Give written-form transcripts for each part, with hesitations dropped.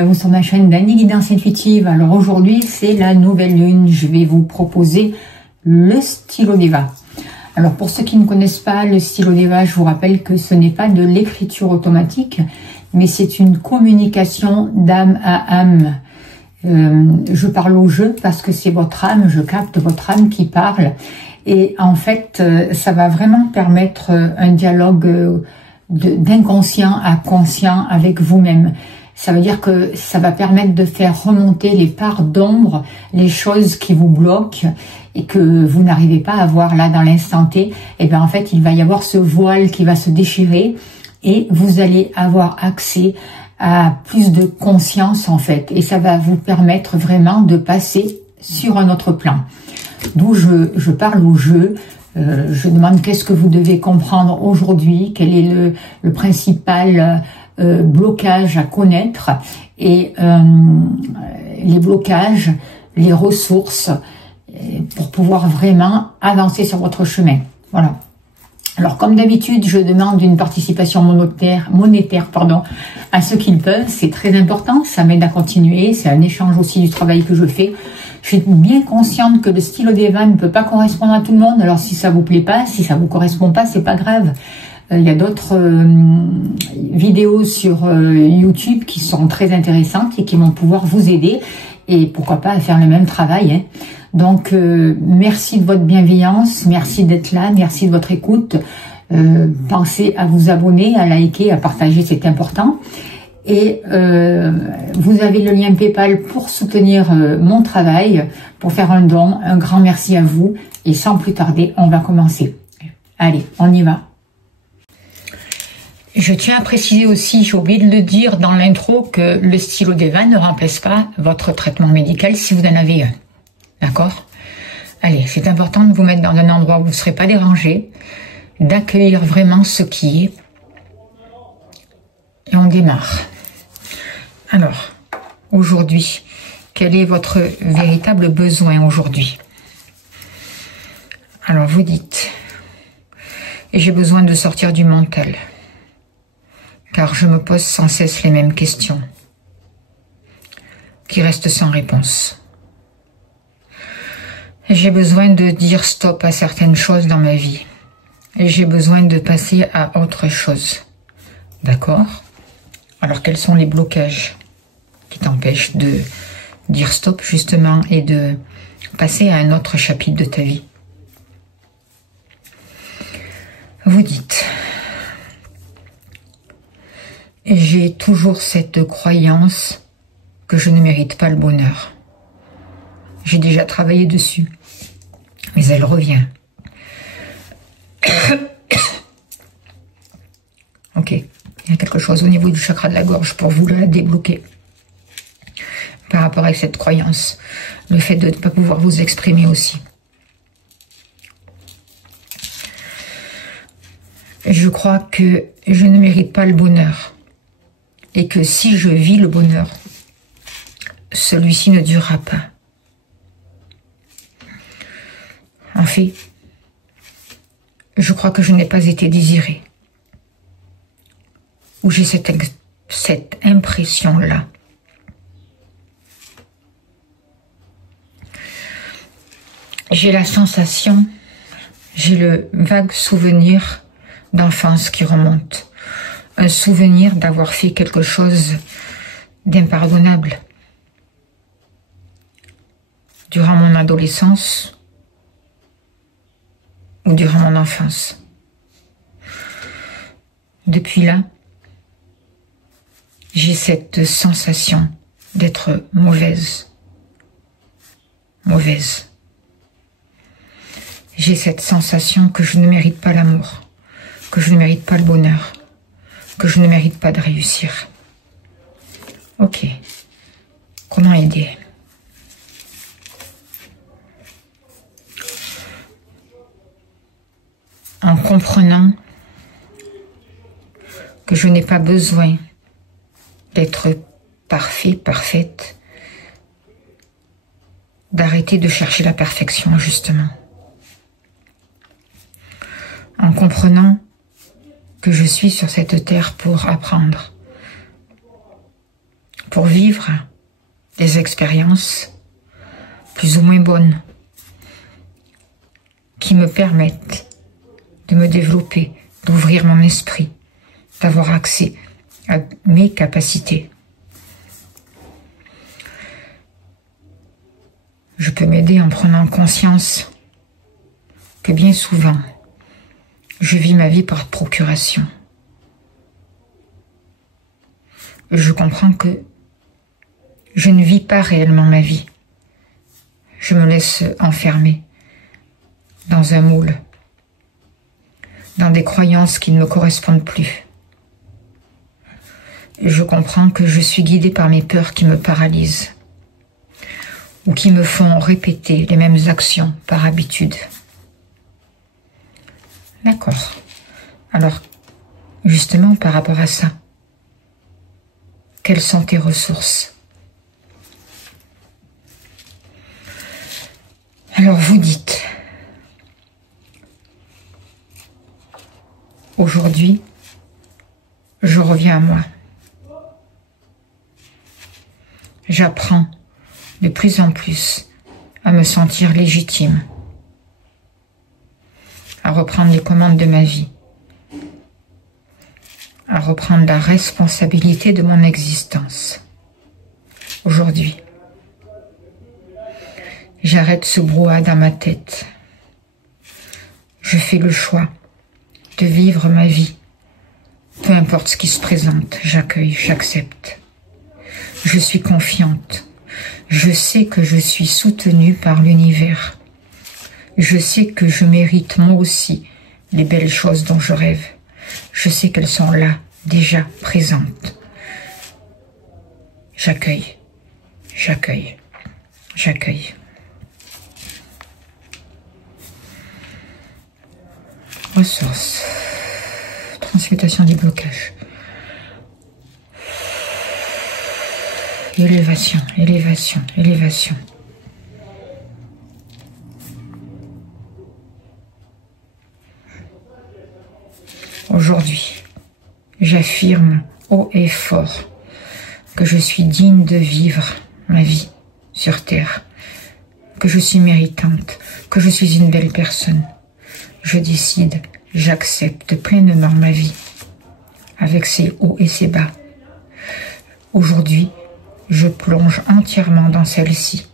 à vous sur ma chaîne d'Annie Guidance Intuitive. Alors aujourd'hui, c'est la nouvelle lune. Je vais vous proposer le stylo Deva. Alors pour ceux qui ne connaissent pas le stylo Deva, je vous rappelle que ce n'est pas de l'écriture automatique, mais c'est une communication d'âme à âme. Je parle au jeu parce que c'est votre âme, je capte votre âme qui parle. Et en fait, ça va vraiment permettre un dialogue d'inconscient à conscient avec vous-même. Ça veut dire que ça va permettre de faire remonter les parts d'ombre, les choses qui vous bloquent et que vous n'arrivez pas à voir là dans l'instant T. Et bien en fait, il va y avoir ce voile qui va se déchirer et vous allez avoir accès à plus de conscience en fait. Et ça va vous permettre vraiment de passer sur un autre plan. D'où je parle au jeu. Je demande qu'est-ce que vous devez comprendre aujourd'hui, quel est le principal blocage à connaître et les blocages, les ressources pour pouvoir vraiment avancer sur votre chemin. Voilà. Alors comme d'habitude, je demande une participation monétaire à ceux qui le peuvent. C'est très important, ça m'aide à continuer. C'est un échange aussi du travail que je fais. Je suis bien consciente que le stylo Deva ne peut pas correspondre à tout le monde. Alors si ça vous plaît pas, si ça vous correspond pas, c'est pas grave. Il y a d'autres vidéos sur YouTube qui sont très intéressantes et qui vont pouvoir vous aider. Et pourquoi pas à faire le même travail. Hein. Donc merci de votre bienveillance, merci d'être là, merci de votre écoute. Pensez à vous abonner, à liker, à partager, c'est important. Et vous avez le lien PayPal pour soutenir mon travail, pour faire un don. Un grand merci à vous. Et sans plus tarder, on va commencer. Allez, on y va. Je tiens à préciser aussi, j'ai oublié de le dire dans l'intro, que le stylo Deva ne remplace pas votre traitement médical si vous en avez un. D'accord? Allez, c'est important de vous mettre dans un endroit où vous ne serez pas dérangé, d'accueillir vraiment ce qui est. Et on démarre. Alors, aujourd'hui, quel est votre véritable besoin aujourd'hui? Alors, vous dites, j'ai besoin de sortir du mental, car je me pose sans cesse les mêmes questions, qui restent sans réponse. J'ai besoin de dire stop à certaines choses dans ma vie, et j'ai besoin de passer à autre chose. D'accord? Alors, quels sont les blocages qui t'empêchent de dire stop, justement, et de passer à un autre chapitre de ta vie? Vous dites, j'ai toujours cette croyance que je ne mérite pas le bonheur. J'ai déjà travaillé dessus, mais elle revient. Ok. Il y a quelque chose au niveau du chakra de la gorge pour vous la débloquer. Par rapport à cette croyance. Le fait de ne pas pouvoir vous exprimer aussi. Je crois que je ne mérite pas le bonheur. Et que si je vis le bonheur, celui-ci ne durera pas. En fait, je crois que je n'ai pas été désirée. Où j'ai cette impression-là. J'ai la sensation, j'ai le vague souvenir d'enfance qui remonte. Un souvenir d'avoir fait quelque chose d'impardonnable. Durant mon adolescence ou durant mon enfance. Depuis là, j'ai cette sensation d'être mauvaise. Mauvaise. J'ai cette sensation que je ne mérite pas l'amour, que je ne mérite pas le bonheur, que je ne mérite pas de réussir. Ok. Comment aider? En comprenant que je n'ai pas besoin d'être parfait, parfaite, d'arrêter de chercher la perfection, justement. En comprenant que je suis sur cette terre pour apprendre, pour vivre des expériences plus ou moins bonnes qui me permettent de me développer, d'ouvrir mon esprit, d'avoir accès à mes capacités. Je peux m'aider en prenant conscience que bien souvent, je vis ma vie par procuration. Je comprends que je ne vis pas réellement ma vie. Je me laisse enfermer dans un moule, dans des croyances qui ne me correspondent plus. Je comprends que je suis guidée par mes peurs qui me paralysent ou qui me font répéter les mêmes actions par habitude. D'accord. Alors, justement, par rapport à ça, quelles sont tes ressources? Alors, vous dites, aujourd'hui, je reviens à moi. J'apprends de plus en plus à me sentir légitime, à reprendre les commandes de ma vie, à reprendre la responsabilité de mon existence. Aujourd'hui, j'arrête ce brouhaha dans ma tête. Je fais le choix de vivre ma vie. Peu importe ce qui se présente, j'accueille, j'accepte. Je suis confiante. Je sais que je suis soutenue par l'univers. Je sais que je mérite moi aussi les belles choses dont je rêve. Je sais qu'elles sont là, déjà présentes. J'accueille, j'accueille, j'accueille. Ressources. Transmutation des blocages. Élévation, élévation, élévation. Aujourd'hui, j'affirme haut et fort que je suis digne de vivre ma vie sur Terre, que je suis méritante, que je suis une belle personne. Je décide, j'accepte pleinement ma vie, avec ses hauts et ses bas. Aujourd'hui, je plonge entièrement dans celle-ci.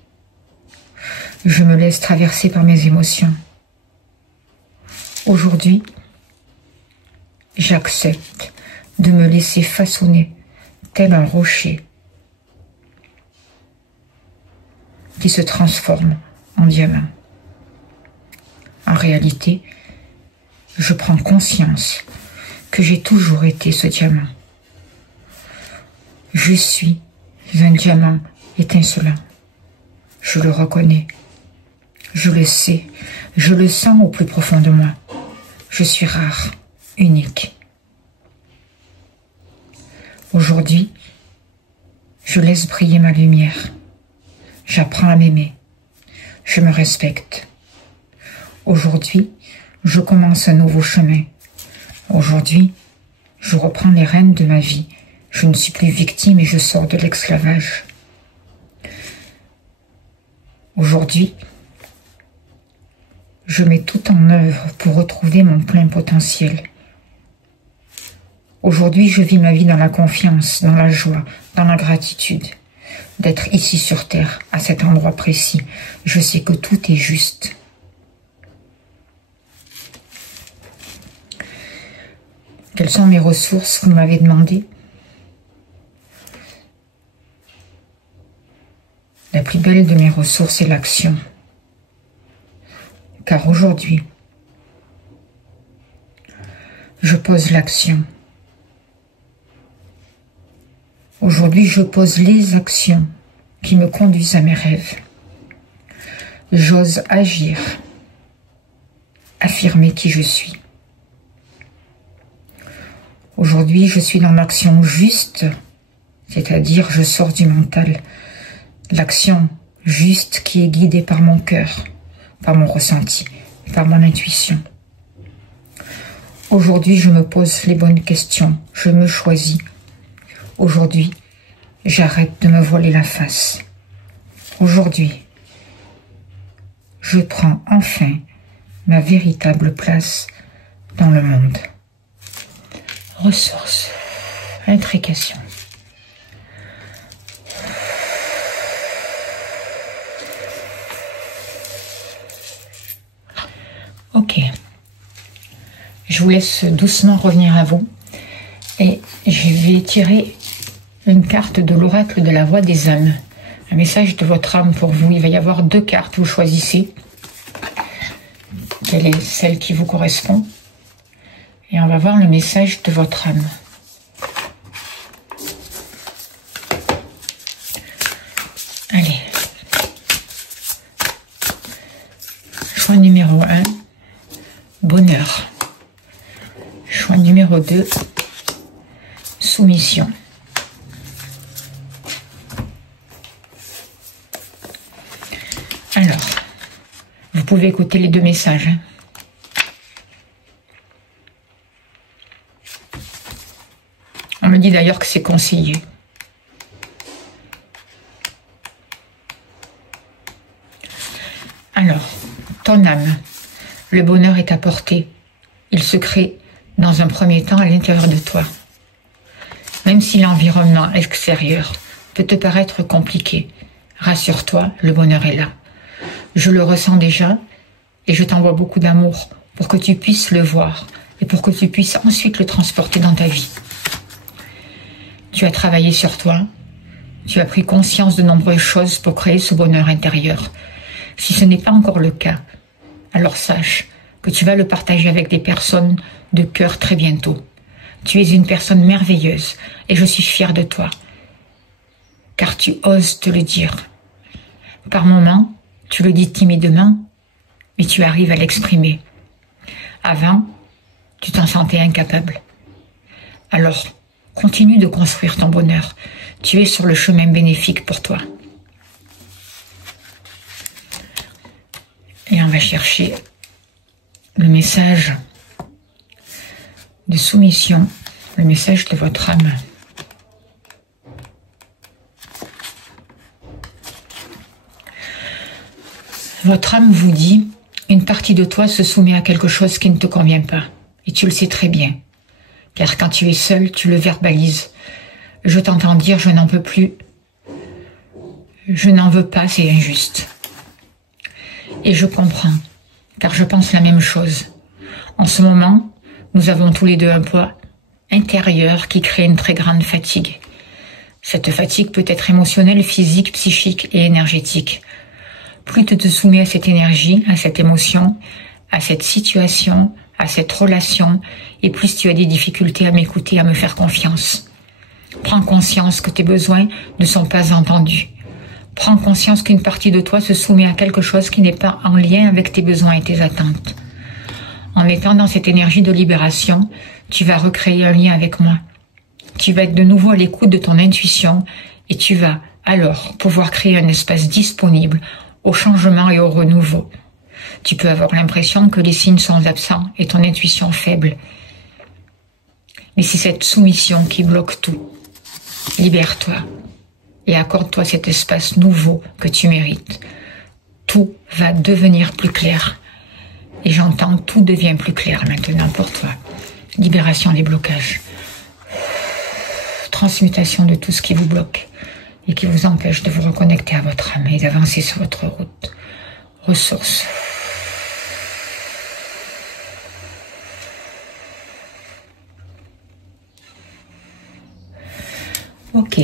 Je me laisse traverser par mes émotions. Aujourd'hui, j'accepte de me laisser façonner tel un rocher qui se transforme en diamant. En réalité, je prends conscience que j'ai toujours été ce diamant. Je suis un diamant étincelant. Je le reconnais. Je le sais. Je le sens au plus profond de moi. Je suis rare, unique. Aujourd'hui, je laisse briller ma lumière. J'apprends à m'aimer. Je me respecte. Aujourd'hui, je commence un nouveau chemin. Aujourd'hui, je reprends les rênes de ma vie. Je ne suis plus victime et je sors de l'esclavage. Aujourd'hui, je mets tout en œuvre pour retrouver mon plein potentiel. Aujourd'hui, je vis ma vie dans la confiance, dans la joie, dans la gratitude. D'être ici sur Terre, à cet endroit précis. Je sais que tout est juste. Quelles sont mes ressources? Vous m'avez demandé. La plus belle de mes ressources est l'action. Car aujourd'hui, je pose l'action. Aujourd'hui, je pose les actions qui me conduisent à mes rêves. J'ose agir, affirmer qui je suis. Aujourd'hui, je suis dans l'action juste, c'est-à-dire je sors du mental. L'action juste qui est guidée par mon cœur, par mon ressenti, par mon intuition. Aujourd'hui, je me pose les bonnes questions, je me choisis. Aujourd'hui, j'arrête de me voiler la face. Aujourd'hui, je prends enfin ma véritable place dans le monde. Ressources, intrication. Ok. Je vous laisse doucement revenir à vous. Et je vais tirer une carte de l'oracle de la voix des âmes. Un message de votre âme pour vous. Il va y avoir 2 cartes, vous choisissez. Quelle est celle qui vous correspond? Et on va voir le message de votre âme. Allez. Choix numéro 1. Bonheur. Choix numéro 2. Soumission. Alors, vous pouvez écouter les 2 messages. On me dit d'ailleurs que c'est conseillé. Alors, ton âme, le bonheur est à portée. Il se crée dans un premier temps à l'intérieur de toi. Même si l'environnement extérieur peut te paraître compliqué, rassure-toi, le bonheur est là. Je le ressens déjà et je t'envoie beaucoup d'amour pour que tu puisses le voir et pour que tu puisses ensuite le transporter dans ta vie. Tu as travaillé sur toi, tu as pris conscience de nombreuses choses pour créer ce bonheur intérieur. Si ce n'est pas encore le cas, alors sache que tu vas le partager avec des personnes de cœur très bientôt. Tu es une personne merveilleuse et je suis fière de toi, car tu oses te le dire. Par moments, tu le dis timidement, mais tu arrives à l'exprimer. Avant, tu t'en sentais incapable. Alors, continue de construire ton bonheur. Tu es sur le chemin bénéfique pour toi. Et on va chercher le message de soumission, le message de votre âme. Votre âme vous dit, une partie de toi se soumet à quelque chose qui ne te convient pas. Et tu le sais très bien. Car quand tu es seul, tu le verbalises. Je t'entends dire, je n'en peux plus. Je n'en veux pas, c'est injuste. Et je comprends, car je pense la même chose. En ce moment, nous avons tous les deux un poids intérieur qui crée une très grande fatigue. Cette fatigue peut être émotionnelle, physique, psychique et énergétique. Plus tu te soumets à cette énergie, à cette émotion, à cette situation, à cette relation, et plus tu as des difficultés à m'écouter, à me faire confiance. Prends conscience que tes besoins ne sont pas entendus. Prends conscience qu'une partie de toi se soumet à quelque chose qui n'est pas en lien avec tes besoins et tes attentes. En étant dans cette énergie de libération, tu vas recréer un lien avec moi. Tu vas être de nouveau à l'écoute de ton intuition et tu vas alors pouvoir créer un espace disponible au changement et au renouveau. Tu peux avoir l'impression que les signes sont absents et ton intuition faible. Mais c'est cette soumission qui bloque tout. Libère-toi et accorde-toi cet espace nouveau que tu mérites. Tout va devenir plus clair. Et j'entends, tout devient plus clair maintenant pour toi. Libération des blocages. Transmutation de tout ce qui vous bloque et qui vous empêche de vous reconnecter à votre âme et d'avancer sur votre route. Ressources. Ok.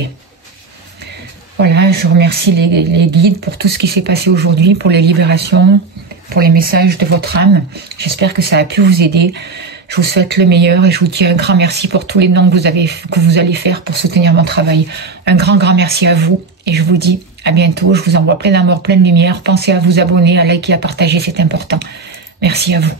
Voilà, je remercie les guides pour tout ce qui s'est passé aujourd'hui, pour les libérations, pour les messages de votre âme. J'espère que ça a pu vous aider. Je vous souhaite le meilleur et je vous dis un grand merci pour tous les dons que vous allez faire pour soutenir mon travail. Un grand merci à vous et je vous dis à bientôt. Je vous envoie plein d'amour, plein de lumière. Pensez à vous abonner, à liker, à partager, c'est important. Merci à vous.